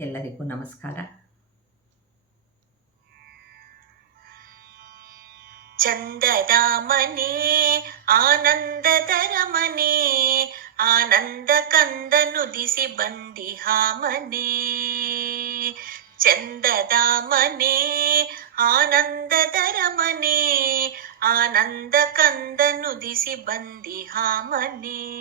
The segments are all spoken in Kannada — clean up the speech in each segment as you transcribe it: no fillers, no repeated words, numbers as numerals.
ಎಲ್ಲರಿಗೂ ನಮಸ್ಕಾರ. ಚಂದದ ಮನೆ ಆನಂದದರ ಮನೆ, ಆನಂದ ಕಂದ ನುದಿಸಿ ಬಂದಿಹ ಮನೆ. ಚಂದದ ಮನೆ ಆನಂದದರ ಮನೆ, ಆನಂದ ಕಂದ ನುದಿಸಿ ಬಂದಿಹ ಮನೆ.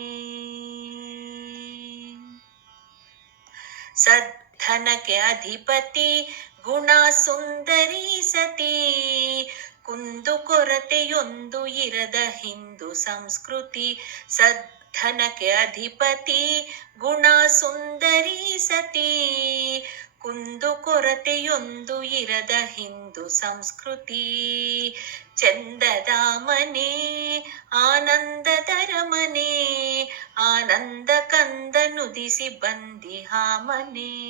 ಸದ್ಧನಕ್ಕೆ ಅಧಿಪತಿ ಗುಣ ಸುಂದರಿ ಸತಿ, ಕುಂದು ಕೊರತೆಯೊಂದು ಇರದ ಹಿಂದೂ ಸಂಸ್ಕೃತಿ. ಸದ್ಧನಕ್ಕೆ ಅಧಿಪತಿ ಗುಣ ಸುಂದರಿ ಸತಿ, ಕುಂದು ಕೊರತೆಯೊಂದು ಇರದ ಹಿಂದೂ ಸಂಸ್ಕೃತಿ. ಚಂದದ ಮನೆ ಆನಂದದರ ಮನೆ, ಆನಂದ ಕಂದ ನುದಿಸಿ ಬಂದಿಹ ಮನೆ.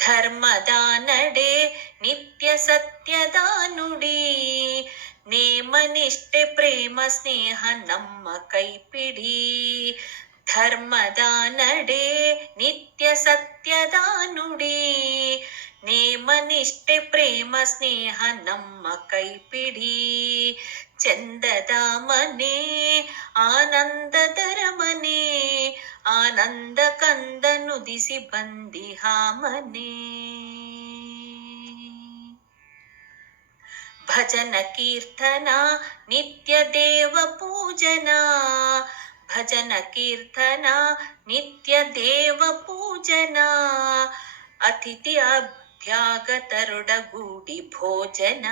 ಧರ್ಮದ ನಡೆ ನಿತ್ಯ ಸತ್ಯದ ನುಡಿ, ನೇಮ ನಿಷ್ಠೆ ಪ್ರೇಮ ಸ್ನೇಹ ನಮ್ಮ ಕೈಪಿಡಿ. ಧರ್ಮದ ನಡೆ ನಿತ್ಯ ಸತ್ಯದ ನುಡಿ, ನೇಮ ನಿಷ್ಠೆ ಪ್ರೇಮ ಸ್ನೇಹ ನಮ್ಮ ಕೈಪಿಡಿ. ಚಂದದ ಮನೆ ಆನಂದದರ ಮನೆ, ಆನಂದ ಕಂದ ನುದಿಸಿ ಬಂದಿಹ ಮನೆ. ಭಜನ ಕೀರ್ತನ ನಿತ್ಯ ದೇವ ಪೂಜನ, ಭಜನ ಕೀರ್ತನ ನಿತ್ಯ ದೇವ ಪೂಜನ. ಅತಿಥಿ ಅಭ್ಯಾಗತರೊಡಗೂಡಿ ಭೋಜನ.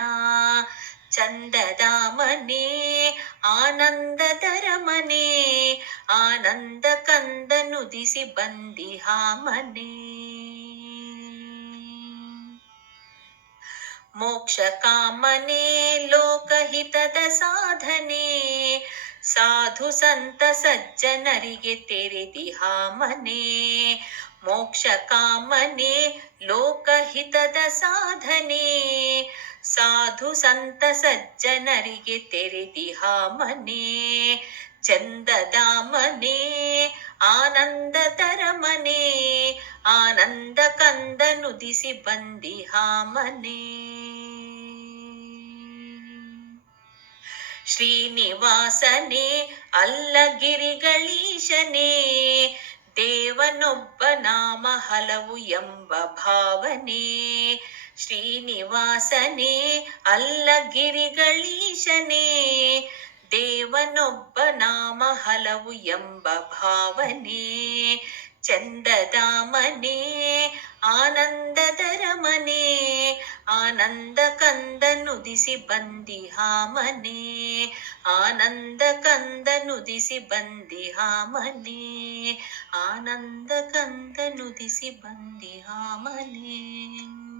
ಚಂದದ ಮನೆ ಆನಂದದರ ಮನೆ, ಆನಂದ ಕಂದ ನುದಿಸಿ ಬಂದಿಹ ಮನೆ. ಮೋಕ್ಷ ಕಾಮನೆ ಲೋಕಹಿತದ ಸಾಧನೆ, ಸಾಧು ಸಂತ ಸಜ್ಜನರಿಗೆ ತೆರೆದಿಹ ಮನೆ. ಮೋಕ್ಷ ಕಾಮನೆ ಲೋಕಹಿತದ ಸಾಧನೆ, ಸಾಧು ಸಂತ ಸಜ್ಜನರಿಗೆ ತೆರೆದಿಹ ಮನೆ. ಚಂದದ ಮನೆ ಆನಂದದರ ಮನೆ, ಆನಂದ ಕಂದ ನುದಿಸಿ ಬಂದಿಹ ಮನೆ. ಶ್ರೀನಿವಾಸನೇ ಅಲ್ಲಗಿರಿಗಳೀಶನೇ, ದೇವನೊಬ್ಬ ನಾಮ ಹಲವು ಎಂಬ ಭಾವನೆ. ಶ್ರೀನಿವಾಸನೇ ಅಲ್ಲಗಿರಿಗಳೀಶನೇ, ದೇವನೊಬ್ಬ ನಾಮ ಹಲವು ಎಂಬ ಭಾವನೆ. ಚಂದದ ಮನೆ ಆನಂದದರ ಮನೆ, ಆನಂದ ಕಂದ ನುದಿಸಿ ಬಂದಿಹ ಮನೆ. ಆನಂದ ಕಂದ ನುದಿಸಿ ಬಂದಿಹ ಮನೆ, ಆನಂದ ಕಂದ ನುದಿಸಿ ಬಂದಿಹ ಮನೆ.